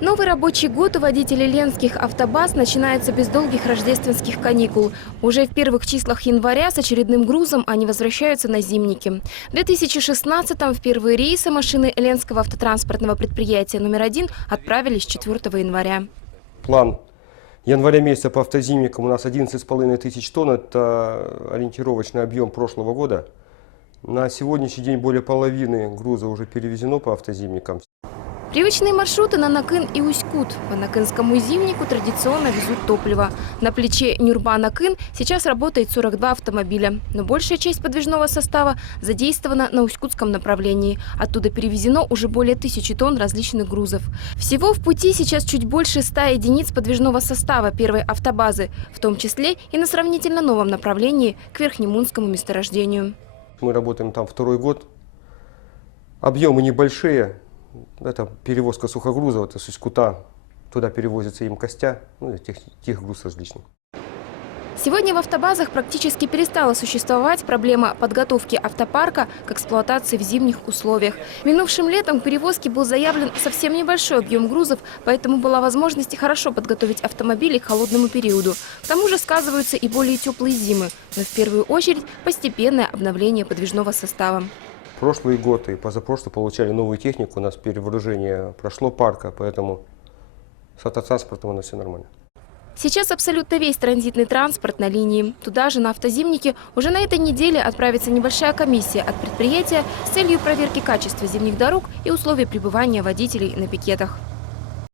Новый рабочий год у водителей ленских автобаз начинается без долгих рождественских каникул. Уже в первых числах января с очередным грузом они возвращаются на зимники. В 2016-м в первые рейсы машины Ленского автотранспортного предприятия номер 1 отправились 4 января. План января месяца по автозимникам у нас 11,5 тысяч тонн. Это ориентировочный объем прошлого года. На сегодняшний день более половины груза уже перевезено по автозимникам. Привычные маршруты на Накын и Усть-Кут. По накынскому зимнику традиционно везут топливо. На плече Нюрба-Накын сейчас работает 42 автомобиля. Но большая часть подвижного состава задействована на усть-кутском направлении. Оттуда перевезено уже более 1000 тонн различных грузов. Всего в пути сейчас чуть больше 100 единиц подвижного состава первой автобазы, в том числе и на сравнительно новом направлении к Верхнемунскому месторождению. Мы работаем там второй год. Объемы небольшие. Это перевозка сухогрузов, это с Усть-Кута. Туда перевозятся емкостя, тех груз различных. Сегодня в автобазах практически перестала существовать проблема подготовки автопарка к эксплуатации в зимних условиях. Минувшим летом к перевозке был заявлен совсем небольшой объем грузов, поэтому была возможность хорошо подготовить автомобили к холодному периоду. К тому же сказываются и более теплые зимы, но в первую очередь постепенное обновление подвижного состава. Прошлый год и позапрошлый получали новую технику, у нас перевооружение прошло парка, поэтому с автотранспортом у нас все нормально. Сейчас абсолютно весь транзитный транспорт на линии. Туда же, на автозимнике, уже на этой неделе отправится небольшая комиссия от предприятия с целью проверки качества зимних дорог и условий пребывания водителей на пикетах.